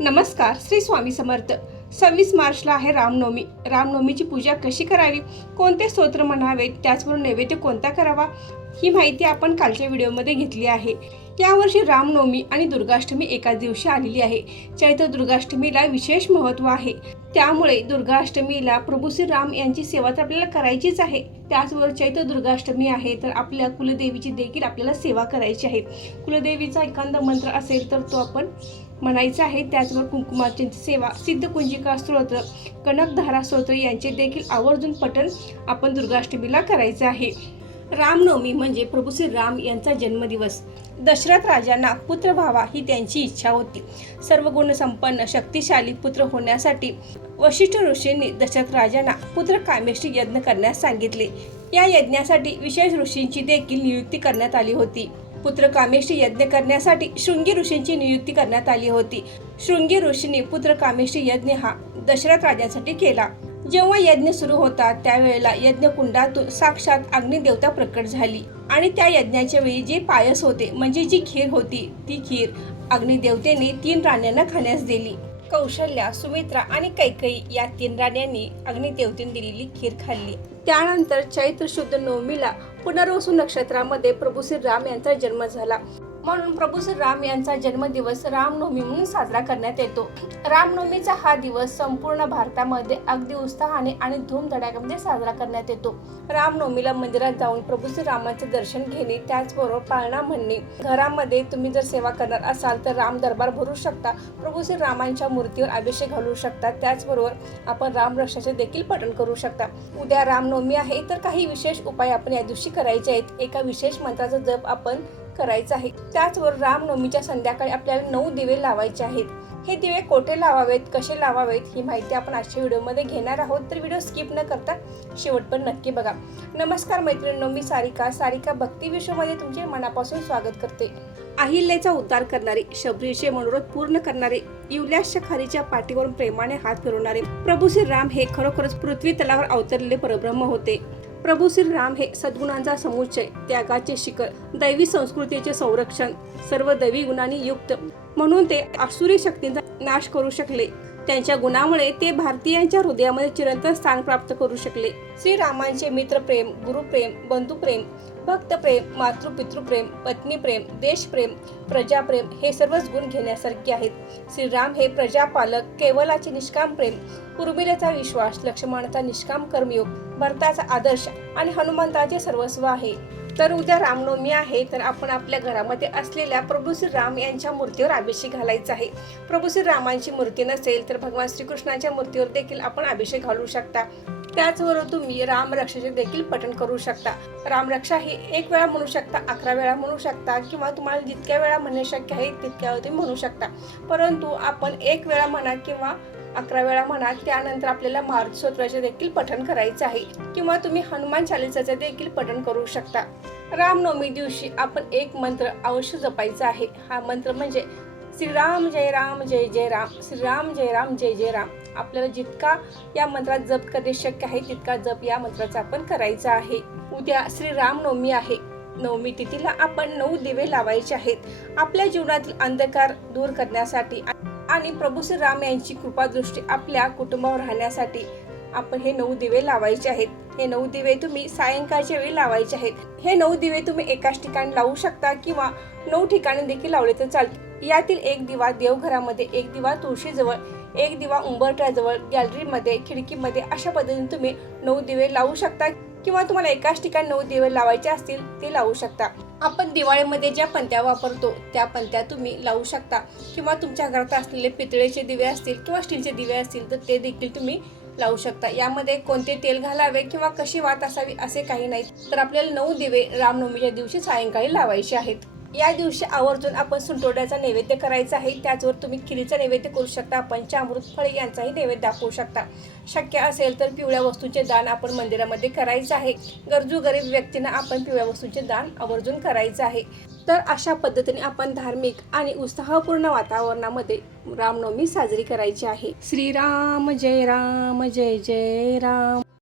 नमस्कार. श्री स्वामी समर्थ. 26 मार्चला आहे रामनवमी. रामनवमीची पूजा कशी करावी, कोणते स्तोत्र म्हणावेत, त्याचबरोबर नैवेद्य कोणता करावा, ही माहिती आपण कालच्या व्हिडिओमध्ये घेतली आहे. यावर्षी रामनवमी आणि दुर्गाष्टमी एकाच दिवशी आलेली आहे. चैत्र दुर्गाष्टमीला विशेष महत्त्व आहे. त्यामुळे दुर्गाष्टमीला प्रभू श्री राम यांची सेवा तर आपल्याला करायचीच आहे. त्याचबरोबर चैत्र दुर्गाष्टमी आहे तर आपल्या कुलदेवीची देखील आपल्याला सेवा करायची आहे. कुलदेवीचा एखादा मंत्र असेल तर तो आपण म्हणायचा आहे. त्याचबरोबर कुंकुमाची सेवा, सिद्धकुंजिका स्तोत्र, कनकधारा स्तोत्र यांचे देखील आवर्जून पठण आपण दुर्गाष्टमीला करायचं आहे. रामनवमी म्हणजे प्रभू श्री राम यांचा जन्मदिवस. दशरथ राजांना पुत्र व्हावा ही त्यांची इच्छा होती. सर्व गुणसंपन्न शक्तिशाली पुत्र होण्यासाठी वशिष्ठ ऋषींनी दशरथ राजांना पुत्र कामेष्टी यज्ञ करण्यास सांगितले. या यज्ञासाठी विशेष ऋषींची देखील नियुक्ती करण्यात आली होती. पुत्र कामेष्टी यज्ञ करण्यासाठी शृंगी ऋषींची नियुक्ती करण्यात आली होती. शृंगी ऋषींनी पुत्र कामेष्टी यज्ञ हा दशरथ राजांसाठी केला. जेव्हा यज्ञ सुरू होता त्यावेळेला यज्ञकुंडातून साक्षात अग्निदेवता प्रकट झाली आणि त्या यज्ञाच्या वेळी जे पायस होते म्हणजे जी खीर होती ती खीर अग्निदेवतेने 3 राण्यांना खाण्यास दिली. कौशल्या, सुमित्रा आणि कैकेयी या 3 राण्यांनी अग्निदेवतेने दिलेली खीर खाल्ली. त्यानंतर चैत्र शुद्ध नवमीला पुनर्वसू नक्षत्रामध्ये प्रभू श्री राम यांचा जन्म झाला. म्हणून प्रभू श्री राम यांचा जन्मदिवस रामनवमी म्हणून साजरा करण्यात येतो. रामनवमीचा हा दिवस संपूर्ण भारतामध्ये अगदी उत्साहाने आणि धूमधडाक्यामध्ये साजरा करण्यात येतो. रामनवमीला मंदिरात जाऊन प्रभू श्री रामांचे दर्शन घेणे, त्याचबरोबर पाळणा म्हणणे, घरामध्ये तुम्ही जर सेवा करणार असाल तर राम दरबार भरू शकता, प्रभू श्री रामांच्या मूर्तीवर अभिषेक घालू शकता, त्याचबरोबर आपण रामरक्षाचे देखील पठण करू शकता. उद्या रामनवमी आहे तर काही विशेष उपाय आपण या दिवशी करायचे आहेत. एका विशेष मंत्राचा जप आपण करायचं आहे. त्याचबरोबर रामनवमीच्या संध्याकाळी आपल्याला 9 दिवे लावायचे आहेत. हे दिवे कोठे लावावेत, कसे लावावेत ही माहिती आपण आजच्या व्हिडिओमध्ये घेणार आहोत. तर व्हिडिओ स्किप न करता शेवट पण नक्की बघा. नमस्कार मैत्रिणींनो, मी सारिका भक्ती विश्वमध्ये तुमचे मनापासून स्वागत करते. अहिल्याचा उद्धार करणारे, शबरीचे मनोरथ पूर्ण करणारे, युवल्याच्या खारीच्या पाठीवरून प्रेमाने हात फिरवणारे प्रभू श्री राम हे खरोखरच पृथ्वी तलावर अवतरलेले परब्रह्म होते. प्रभू श्री राम हे सद्गुणांचा समुच्चय, त्यागाचे शिखर, दैवी संस्कृतीचे संरक्षण, सर्व दैवी गुणांनी युक्त म्हणून ते आसुरी शक्तींचा नाश करू शकले. त्यांच्या गुणामुळे ते भारतीयांच्या हृदयामध्ये चिरंतन स्थान प्राप्त करू शकले. श्रीरामांचे मित्रप्रेम, गुरुप्रेम, बंधुप्रेम, भक्तप्रेम, मातृपितृप्रेम, पत्नीप्रेम, देशप्रेम, प्रजाप्रेम हे सर्वच गुण घेण्यासारखे आहेत. श्रीराम हे प्रजापालक, केवलाचे निष्काम प्रेम, उर्मिलेचा विश्वास, लक्ष्मणाचा निष्काम कर्मयोग, भरताचा आदर्श आणि हनुमंताचे सर्वस्व आहे. तर उद्या रामनवमी आहे तर आपण आपल्या घरामध्ये असलेल्या प्रभू श्री राम यांच्या मूर्तीवर अभिषेक घालायचा आहे. प्रभू श्री रामांची मूर्ती नसेल तर भगवान श्रीकृष्णाच्या मूर्तीवर देखील आपण अभिषेक घालू शकता. त्याचबरोबर तुम्ही रामरक्षाचे देखील पठण करू शकता. रामरक्षा ही 1 वेळा म्हणू शकता, 11 वेळा म्हणू शकता किंवा तुम्हाला जितक्या वेळा म्हणणे शक्य आहे तितक्या वेळा तुम्ही म्हणू शकता. परंतु आपण 1 वेळा म्हणा किंवा 11 वेळा म्हणा. त्यानंतर आपल्याला मारुती स्तोत्राचे देखील पठण करायचे आहे किंवा तुम्ही हनुमान चालीसाचे देखील पठण करू शकता. रामनवमी दिवशी आपण एक मंत्र अवश्य जपायचा आहे. हा मंत्र म्हणजे श्रीराम जय राम जय जय राम, श्रीराम जय राम जय जय राम. आपल्याला जितका या मंत्रात जप करणे शक्य आहे तितका जप या मंत्राचा आपण करायचा आहे. उद्या श्रीरामनवमी आहे. नवमी तिथीला आपण 9 दिवे लावायचे आहेत. आपल्या जीवनातील अंधकार दूर करण्यासाठी आणि प्रभू श्री राम यांची कृपादृष्टी आपल्या कुटुंबावर राहण्यासाठी आपण हे 9 दिवे लावायचे आहेत. हे 9 दिवे तुम्ही सायंकाळच्या वेळी लावायचे आहेत. हे 9 दिवे तुम्ही एकाच ठिकाणी लावू शकता किंवा 9 ठिकाणी देखील लावले तर चालते. यातील 1 दिवा देवघरामध्ये, 1 दिवा तुळशीजवळ, 1 दिवा उंबरठ्याजवळ, गॅलरीमध्ये, खिडकीमध्ये अशा पद्धतीने तुम्ही 9 दिवे लावू शकता किंवा तुम्हाला एकाच ठिकाणी 9 दिवे लावायचे असतील ते लावू शकता. आपण दिवाळीमध्ये ज्या पणत्या वापरतो त्या पणत्या तुम्ही लावू शकता किंवा तुमच्या घरात असलेले पितळेचे दिवे असतील किंवा स्टीलचे दिवे असतील तर ते देखील तुम्ही लावू शकता. यामध्ये कोणते तेल घालावे किंवा कशी वात असावी असे काही नाही. तर आपल्याला 9 दिवे रामनवमीच्या दिवशी सायंकाळी लावायचे आहेत. या दिवशी आवर्जून आपण सुंटोड्याचा नैवेद्य करायचा आहे. त्याचवर तुम्ही खिरीचा नैवेद्य करू शकता. पंचामृत फळे यांचाही नैवेद्य दाखवू शकता. शक्य असेल तर पिवळ्या वस्तूंचे दान आपण मंदिरामध्ये करायचं आहे. गरजू गरीब व्यक्तींना आपण पिवळ्या वस्तूंचे दान आवर्जून करायचं आहे. तर अशा पद्धतीने आपण धार्मिक आणि उत्साहपूर्ण वातावरणामध्ये रामनवमी साजरी करायची आहे. श्रीराम जय राम जय जय राम,